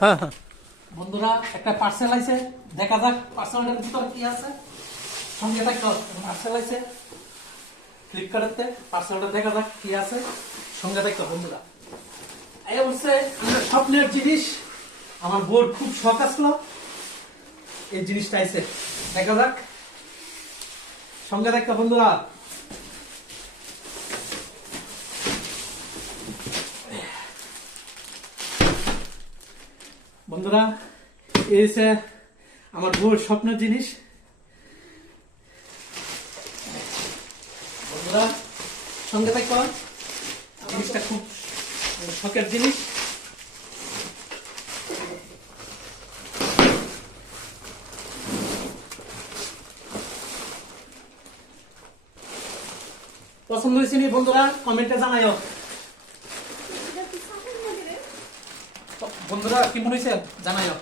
হ্যাঁ হ্যাঁ বন্ধুরা একটা পার্সেল আইছে, দেখা যাক পার্সেলটার ভিতরে কি আছে। সঙ্গে থাকো, পার্সেল আইছে ফ্লিপকার্টেতে, পার্সেলটা দেখা যাক কি আছে, সঙ্গে থাকো বন্ধুরা। এই হচ্ছে আমার স্বপ্নের জিনিস, আমার বোর্ড খুব শখ আসলো, এই জিনিসটা আইছে, দেখা যাক, সঙ্গে থাকো বন্ধুরা। বন্ধুরা এই হচ্ছে আমার বোর্ড স্বপ্নের জিনিস। বন্ধুরা সঙ্গে থাকো, জিনিসটা খুব শখের জিনিস। পছন্দ হয়েছে নি বন্ধুরা, কমেন্টে জানাইও। বন্ধুরা কি মনে হয়েছে জানাইও।